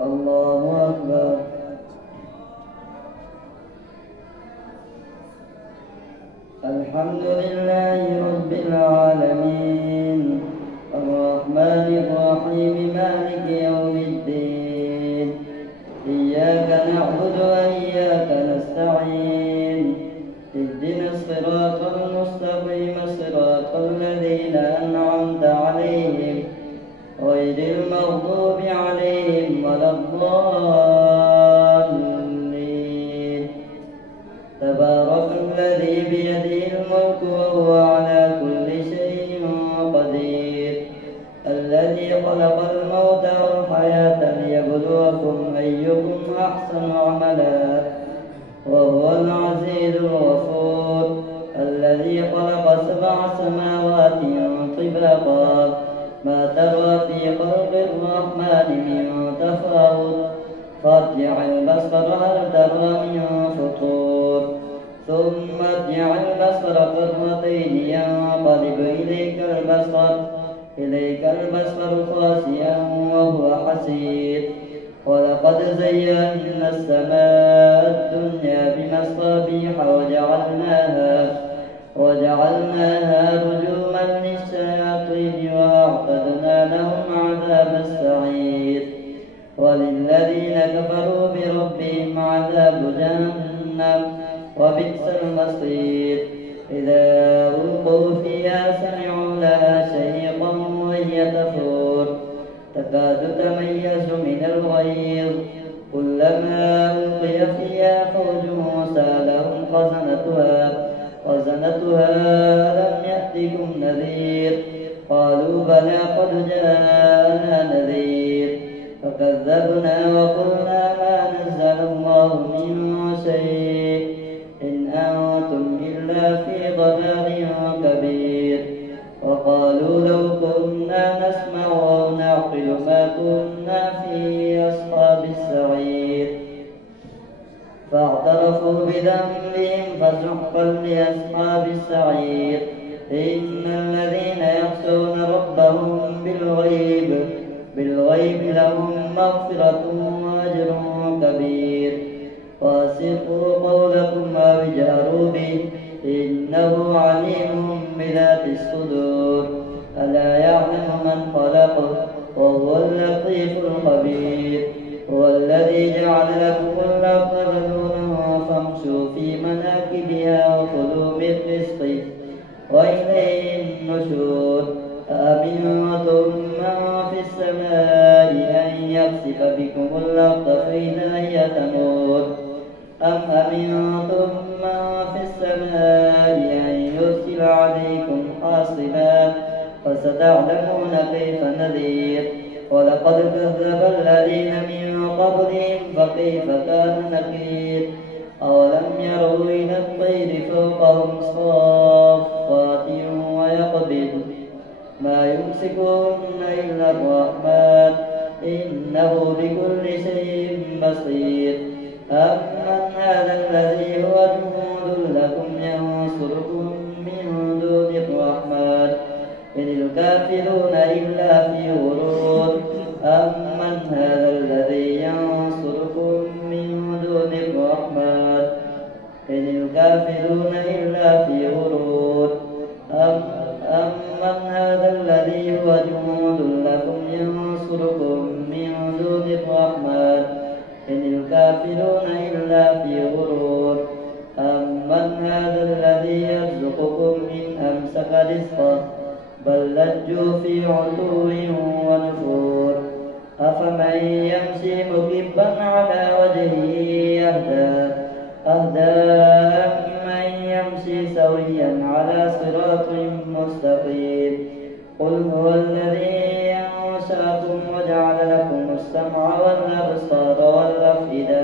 الله أكبر. الحمد لله رب العالمين الرحمن الرحيم مالك يوم الدين إياك نعبد وإياك نستعين اهدنا الصراط المستقيم صراط الذين أنعمت عليهم غير المغضوب عليهم ولا الضالين. تبارك الذي بيده الملك وهو على كل شيء قدير الذي خلق الموت والحياة ليبلوكم أيكم أحسن عملا وهو العزيز الغفور الذي خلق 7 سماوات طباقا ما ترى في خلق الرحمن من تفاوت فارجع البصر هل ترى من فطور ثم ارجع البصر كرتين ينقلب إليك البصر خاسئا وهو حسير ولقد زينا السماء الدنيا بمصابيح وجعلناها رجوما للشياطين وأعتدنا لهم عذاب السعير وللذين كفروا بربهم عذاب جهنم وبئس المصير إذا ألقوا فيها سمعوا لها شهيقا وهي تفور تكاد تميز من الغيظ كلما ألقي فيها فوج سألهم خزنتها ألم يأتكم نذير قالوا بلى قد جاءنا نذير فكذبنا وقلنا ما نزل الله من شيء إن أنتم إلا في ضلال كبير وقالوا لو كنا نسمع أو نعقل ما كنا في أصحاب السعير فاعترفوا بذنبهم فسحقا لأصحاب السعير إن الذين يخشون ربهم بالغيب لهم مغفرة وأجر كبير وأسروا قولكم أو اجهروا به إنه عليم بذات الصدور ألا يعلم من خلق وهو اللطيف الخبير هو الذي جعل لكم الأرض ذلولا فامشوا في مناكبها وكلوا من رزقه وإليه النشور أأمنتم من في السماء أن يخسف بكم الأرض فإذا هي تمور أم أمنتم من في السماء أن يرسل عليكم حاصبا فستعلمون كيف نذير ولقد كذب الذين من قبلهم فكيف كان نكير أولم يروا إلى الطير فوقهم صافات ويقبض ما يمسكهن إلا الرحمن إنه بكل شيء بصير أمن هذا الذي هو جند لكم ينصركم من دون الرحمن إن الكافرون إلا في غرور أمن هذا الذي ينصركم من دون الرحمن إن الكافرون إلا في غرور أمن هذا الذي هو جند لكم ينصركم من دون الرحمن إن الكافرون إلا في غرور أمن هذا الذي يرزقكم إن أمسك رزقه بل لجوا في عتو ونفور أفمن يمشي مكبا على وجهه أهدى أمن يمشي سويا على صراط مستقيم قل هو الذي أنشأكم وجعل لكم السمع والأبصار والأفئدة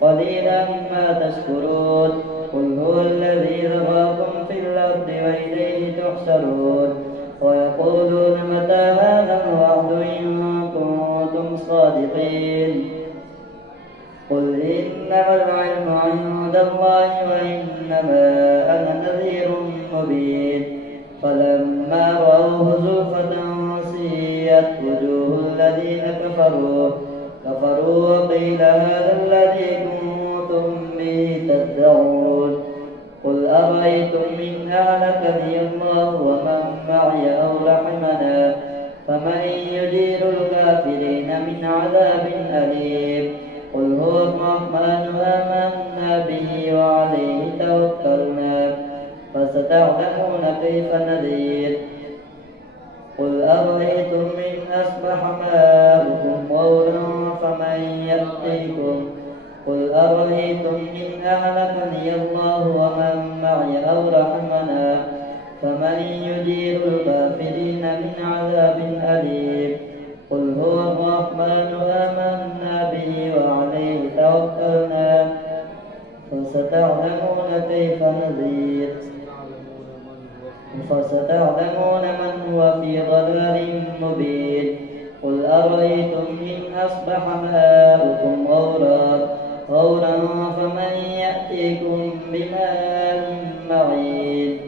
قليلا ما تشكرون قل هو الذي ذراكم في الأرض وإليه تحشرون ويقولون متى هذا الوعد إن كنتم صادقين قل إنما العلم عند الله وإنما أنا نذير مبين فلما رأوه زلفة سيئت وجوه الذين كفروا كفروا وقيل هذا الذي كنتم به تدعون قل أرأيتم إن أهلكني الله ومن معي أو رحمنا فمن يجير الكافرين من عذاب أليم قل هو الرحمن آمنا به وعليه توكلنا فستعلمون كيف نذير قل أرأيتم إن أصبح ماؤكم غورا فمن يأتيكم قل أرأيتم إن أهلكني الله ومن معي أو رحمنا فمن يجير الكافرين من عذاب أليم قل هو الرحمن آمنا به وعليه توكلنا فستعلمون كيف نذير فستعلمون من هو في ضلال مبين قل أرأيتم إن أصبح ماؤكم غورا فمن يأتيكم بماء معين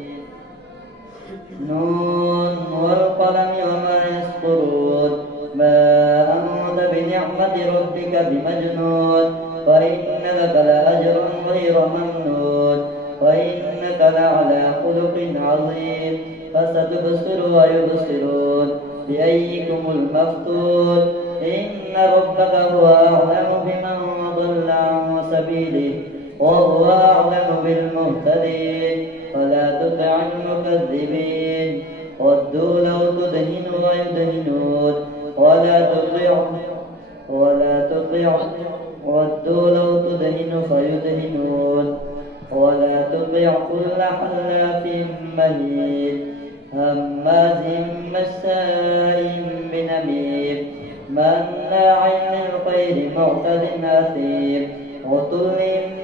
نون والقلم وما يسطرون ما أنت بنعمة ربك بمجنون وإن لك لأجرا غير ممنون وإنك لعلى خلق عظيم فستبصر ويبصرون بأيكم المفتون إن ربك هو أعلم بمن ضل عن سبيله وهو أعلم بالمهتدين فلا تطع المكذبين ودوا لو تدهن ويدهنون ودوا لو تدهن فيدهنون ولا تطع كل حلاف مهين هماز مشاء بنميم مناع للخير معتد أثيم عتل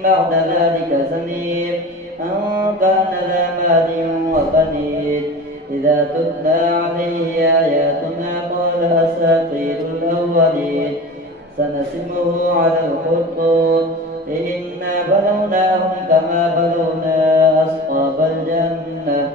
بعد ذلك زنيم أن كان ذا مال وبنين إذا تتلى عليه آياتنا قال أساطير الأولين سنسمه على الخرطوم إنا بلوناهم كما بلونا أصحاب الجنة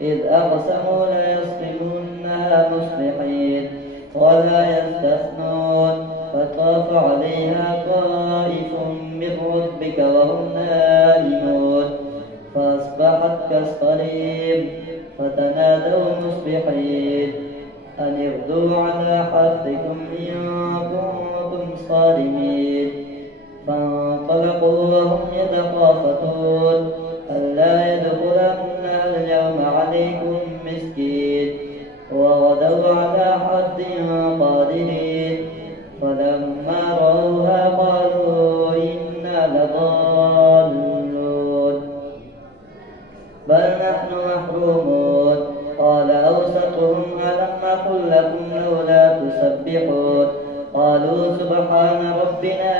إذ أقسموا ليصرمنها مصبحين ولا يستثنون فطاف عليها طائف من ربك وهم نائمون فأصبحت كالصريم فتنادوا مصبحين أن اغدوا على حرثكم إن كنتم صارمين فانطلقوا وهم يتخافتون ألا يدخلنها اليوم عليكم مسكين وغدوا على حد قادرين فلما رأوها قالوا إنا لضالون بل نحن محرومون قال أوسطهم ألم أقل لكم لولا تسبحون قالوا سبحان ربنا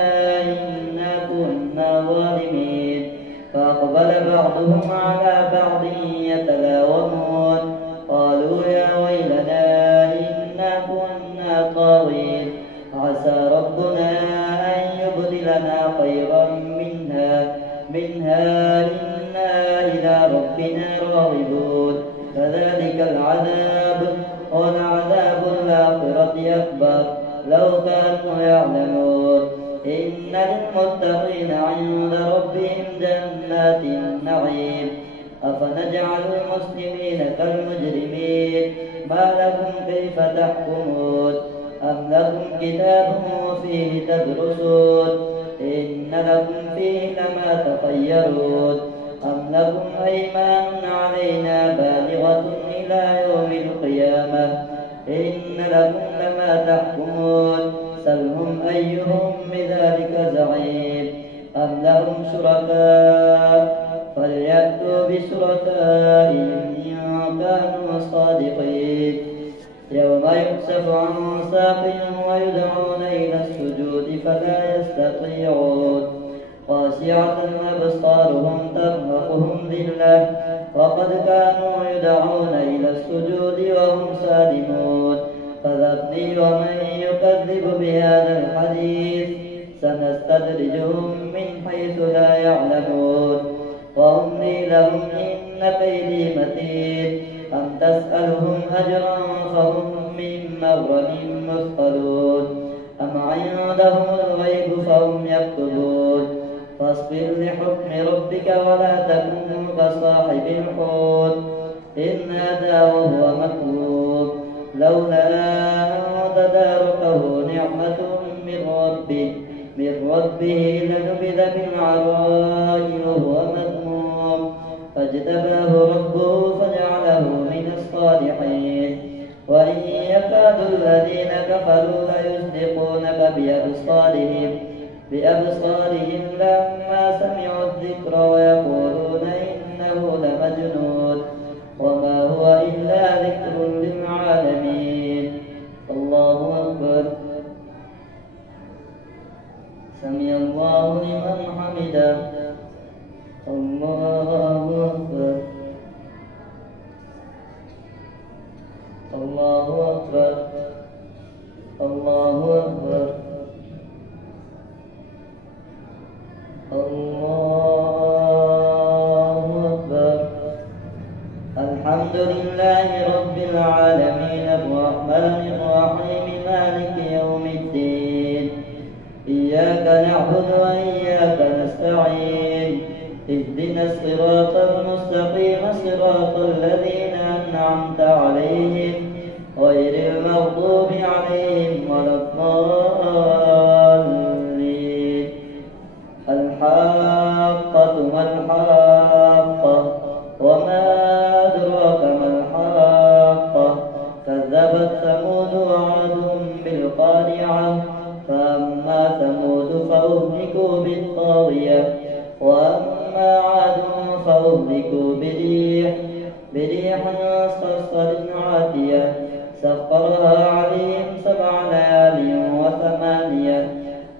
إنا كنا ظالمين فأقبل بعضهم على بعض يتلاومون قالوا يا ويلنا إنا كنا طاغين عسى ربنا أن يبدلنا خيرا منها إنا إلى ربنا راغبون كذلك العذاب ولعذاب الآخرة أكبر لو كانوا يعلمون إن للمتقين عند ربهم جنات النعيم أفنجعل المسلمين كالمجرمين ما لكم كيف تحكمون أم لكم كتاب فيه تدرسون إن لكم فيه لما تخيرون أم لكم أيمان علينا بالغة إلى يوم القيامة إن لكم لما تحكمون سلهم أيهم بذلك زعيم أم لهم شركاء فليأتوا بشركائهم إن كانوا صادقين يوم يكشف عن ساق ويدعون إلى السجود فلا يستطيعون خاشعة أبصارهم ترهقهم ذلة وقد كانوا يدعون إلى السجود وهم سالمون فذرني ومن يكذب بهذا الحديث سنستدرجهم من حيث لا يعلمون وأملي لهم إن كيدي متين أم تسألهم أجرا فهم من مغرم مثقلون أم عندهم الغيب فهم يكتبون فاصبر لحكم ربك ولا تكن كصاحب الحوت إذ نادى وهو مكذوب لولا أن تداركه نعمة من ربه لنبذ بالعراء وهو مذموم فاجتباه ربه فجعله من الصالحين وإن يكاد الذين كفروا ليزلقونك بأبصارهم لما سمعوا الذكر ويقولون إنه لمجنون وما هو إلا ذكر للعالمين. الله أكبر. سمع الله لمن حمده. الله أكبر. الله أكبر. الله أكبر. الله أكبر. الحمد لله رب العالمين الرحمن الرحيم مالك يوم الدين إياك نعبد وإياك نستعين اهدنا الصراط المستقيم صراط الذين أنعمت عليهم غير المغضوب عليهم ولا الضالين. الحاقة ما الحاقة وما أدراك ما الحاقة كذبت ثمود وعاد بالقارعة فأما ثمود فأهلكوا بالطاغية وأما عاد فأهلكوا بريح صرصر عاتية سخرها عليهم 7 ليال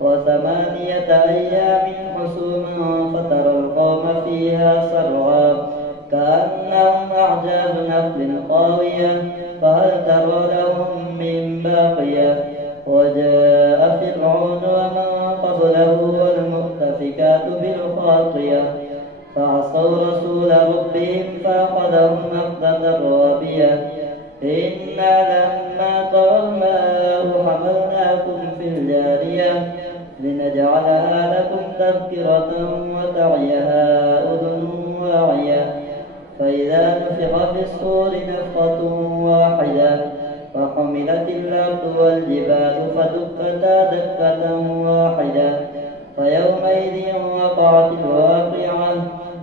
وثمانية أيام حسوما فترى القوم فيها صرعا كأنهم أعجاز نخل خاوية فهل ترى لهم من باقية وجاء فرعون ومن قبله والمؤتفكات بالخاطية فعصوا رسول ربهم فأخذهم أخذة رابية إنا لما طغى الماء حملناكم في الجارية لنجعلها لكم تذكرة وتعيها أذن واعية فإذا نفخ في الصور نفخة واحدة فحملت الأرض والجبال فدكتا دكة واحدة فيومئذ وقعت الواقعة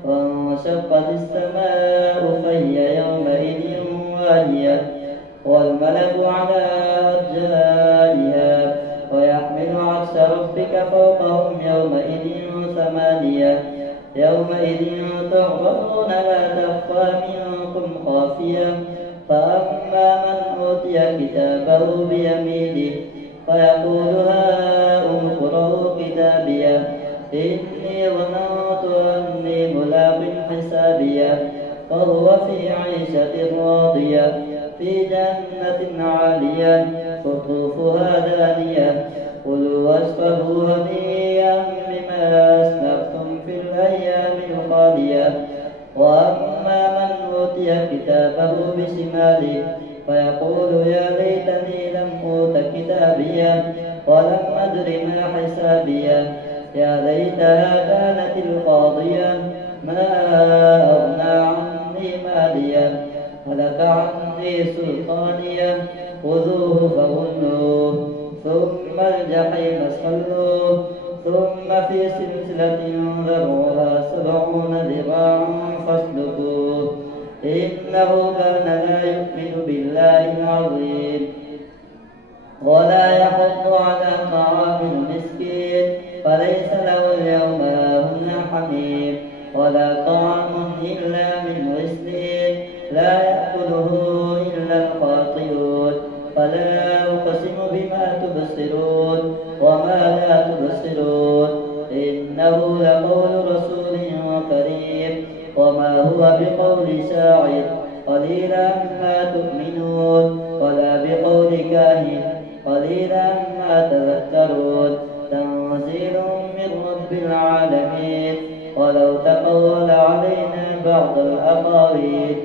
وانشقت السماء فهي يومئذ واهية والملك على أرجائها ويحمل عرش ربك فوقهم يومئذ 8 يومئذ تعرضون لا تخفى منكم خافية فأما من أوتي كتابه بيمينه فيقول هاؤم اقرءوا كتابيه إني ظننت أني ملاق حسابيه فهو في عيشة راضية في جنة عالية قطوفها دانية كلوا واشربوا هنيئا بما أسلفتم في الأيام الخالية وأما من أوتي كتابه بشماله فيقول يا ليتني لم أوت كتابيه ولم أدر ما حسابيه يا ليتها كانت القاضية ما أغنى عني ماليه هلك عني سلطانيه خذوه فغلوه ثم الجحيم صلوه ثم في سلسلة ذرعها 70 ذراعا فاسلكوه إنه كان لا يؤمن بالله العظيم ولا يحض على طعام المسكين فليس له اليوم هاهنا حميم ولا طعام إلا من غسلين لا يأكله إلا الخاطئون فلا أقسم بما تبصرون وما لا تبصرون إنه لقول رسول كريم وما هو بقول شاعر قليلا ما تؤمنون ولا بقول كاهن قليلا ما تذكرون تنزيل من رب العالمين ولو تقول علينا بعض الأقاويل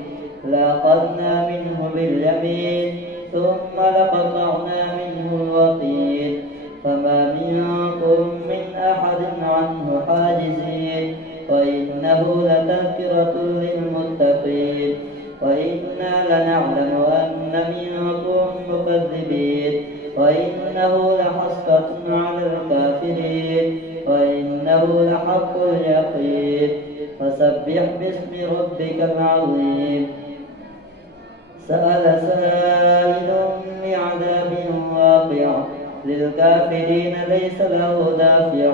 لأخذنا منه باليمين ثم لقطعنا منه الوتين وإنه لحسرة على الكافرين وإنه لحق اليقين فسبح باسم ربك العظيم. سأل سائل بعذاب واقع للكافرين ليس له دافع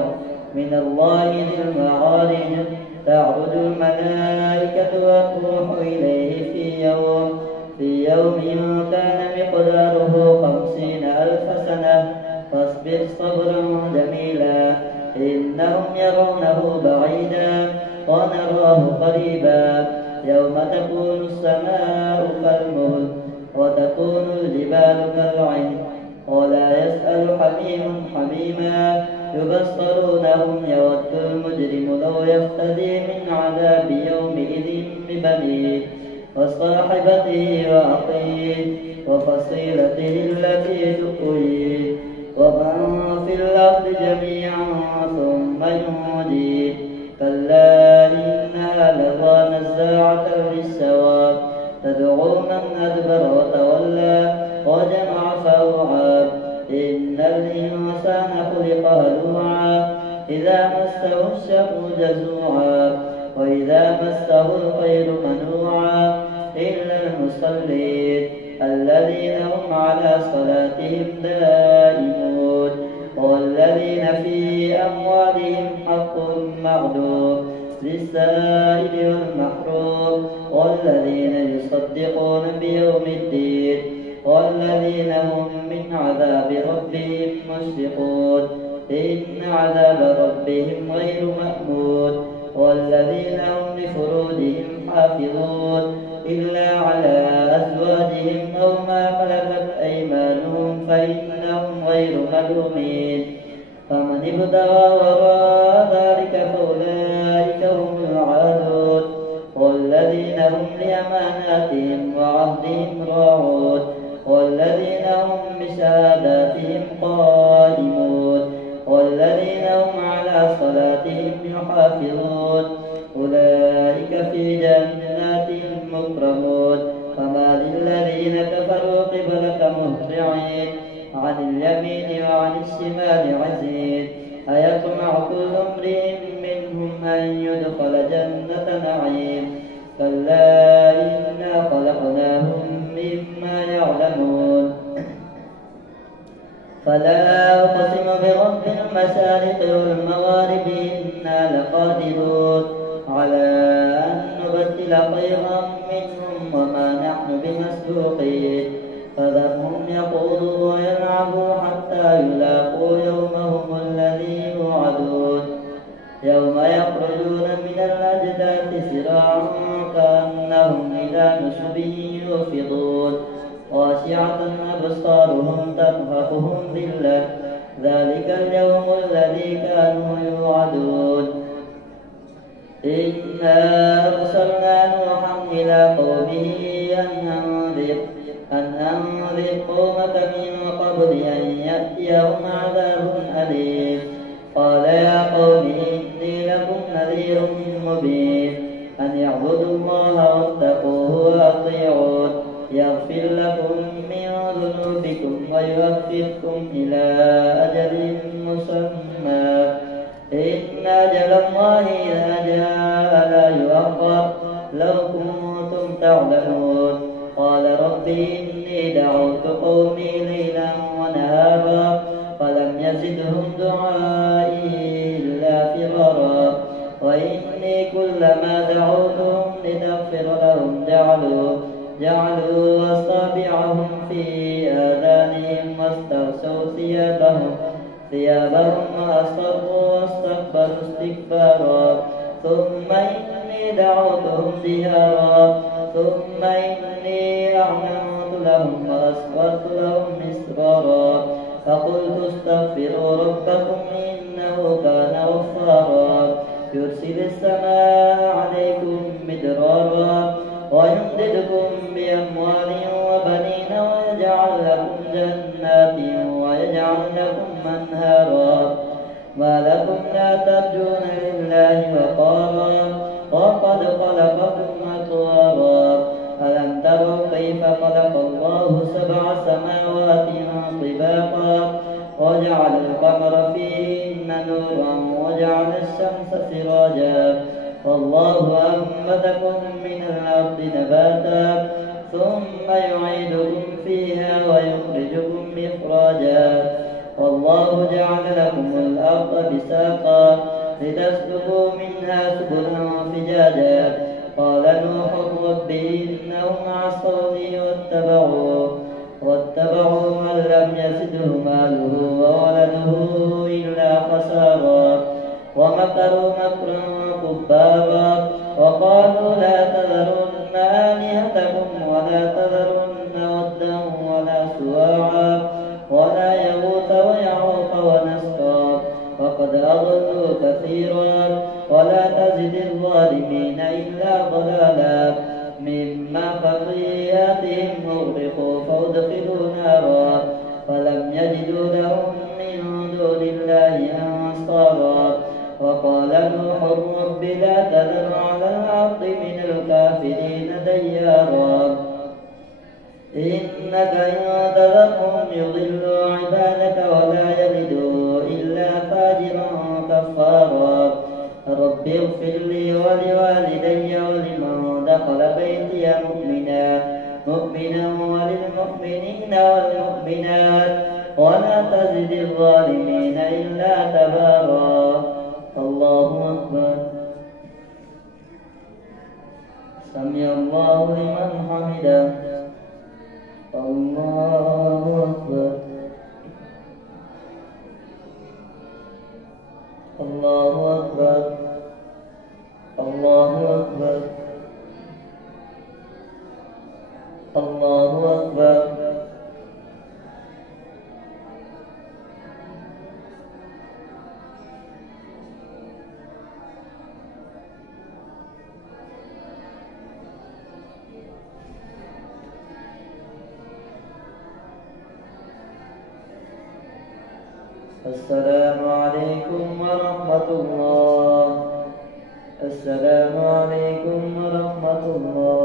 من الله ذي المعارج تعرج الملائكة والروح إليه في يوم كان مقداره 50,000 سنة فاصبر صبرا جميلا إنهم يرونه بعيدا ونراه قريبا يوم تكون السماء كالمهل وتكون الجبال كالعهن ولا يسأل حميم حميما يبصرونهم يود المجرم لو يفتدي من عذاب يومئذ ببنيه وصاحبته وأخيه وفصيلته التي تؤويه ومن في الأرض جميعا ثم ينجيه كلا إنها لظى نزاعة للشوى تدعو من أدبر وتولى وجمع فأوعى إن الإنسان خلق هلوعا إذا مسه الشر جزوعا وإذا مسه الخير منوعا إلا المصلين الذين هم على صلاتهم دائمون والذين في أموالهم حق معلوم للسائل والمحروم والذين يصدقون بيوم الدين والذين هم من عذاب ربهم مشفقون إن عذاب ربهم غير مأمون والذين هم لفروجهم حافظون إلا على أزواجهم أو ما ملكت أيمانهم فإنهم غير ملومين فمن ابتغى وراء ذلك فأولئك هم العادون والذين هم لأماناتهم وعهدهم راعون والذين هم بشهاداتهم قائمون والذين هم على صلاتهم يحافظون أولئك في جنات مكرمون فما للذين كفروا قبلك مهطعين عن اليمين وعن الشمال عزيز أيطمع كل امرئ منهم أن يدخل جنة نعيم كلا إنا خلقناهم مما يعلمون فلا أقسم برب المشارق والمغارب إنا لقادرون على أن نبدل خيرا منهم وما نحن بمسبوقين فذرهم يخوضوا ويلعبوا حتى يلاقوا يومهم الذي يوعدون يوم يخرجون من الأجداث سراعا كأنهم إلى نصب يوفضون خاشعة أبصارهم ترهقهم ذلة ذلك اليوم الذي كانوا يوعدون إنا أرسلنا نوحا إلى قومه أن أنذر قومك من قبل أن يأتيهم عذاب أليم قال يا قوم إني لكم نذير مبين أن اعبدوا الله واتقوه وأطيعون يغفر لكم من ذنوبكم ويؤخركم إلى أجل مسمى إن أجل الله إذا جاء لا يؤخر لو كنتم تعلمون قال رب إني دعوت قومي ليلا ونهارا فلم يزدهم دعائي إلا فرارا وإني كلما دعوتهم لتغفر لهم جعلوا أصابعهم في آذانهم واستغشوا ثيابهم وأصروا واستكبروا استكبارا ثم إني دعوتهم جهارا ثم إني أعلنت لهم وأسررت لهم إسرارا فقلت استغفروا ربكم إنه كان غفارا يرسل السماء عليكم مدرارا ويمددكم بأموال وبنين ويجعل لكم جنات ويجعل لكم أنهارا ما لكم لا ترجون لله وقارا وقد خلقكم أطوارا ألم تروا كيف خلق الله 7 سماوات طباقا وجعل القمر فيهن نورا وجعل الشمس سراجا والله أنبتكم من الأرض نباتا ثم يعيدكم فيها ويخرجكم إخراجا والله جعل لكم الأرض بساطا لتسلكوا منها سبلا فجاجا قال نوح رب إنهم عصوني واتبعوا من لم يزده ماله وولده إلا خسارا ومكروا مكرا كبارا وقالوا لا تذرن آلهتكم ولا تذرن ودا ولا سواعا ولا يغوث ويعوق ونسرا وقد أضلوا كثيرا ولا تزد الظالمين إلا ضلالا مما خطيئاتهم أغرقوا فأدخلوا نارا فلم يجدوا لهم من دون الله أنصارا وقال نوح رب لا تذر على الأرض من الكافرين ديارا إنك إن تذرهم يضلوا عبادك ولا يلدوا إلا فاجرا كفارا رب اغفر لي ولوالدي ولمن دخل بيتي مؤمنا وللمؤمنين والمؤمنات ولا تزد الظالمين إلا تبارا الله أكبر سمع الله لمن حمده الله أكبر الله أكبر الله أكبر الله أكبر السلام عليكم ورحمة الله. السلام عليكم ورحمة الله.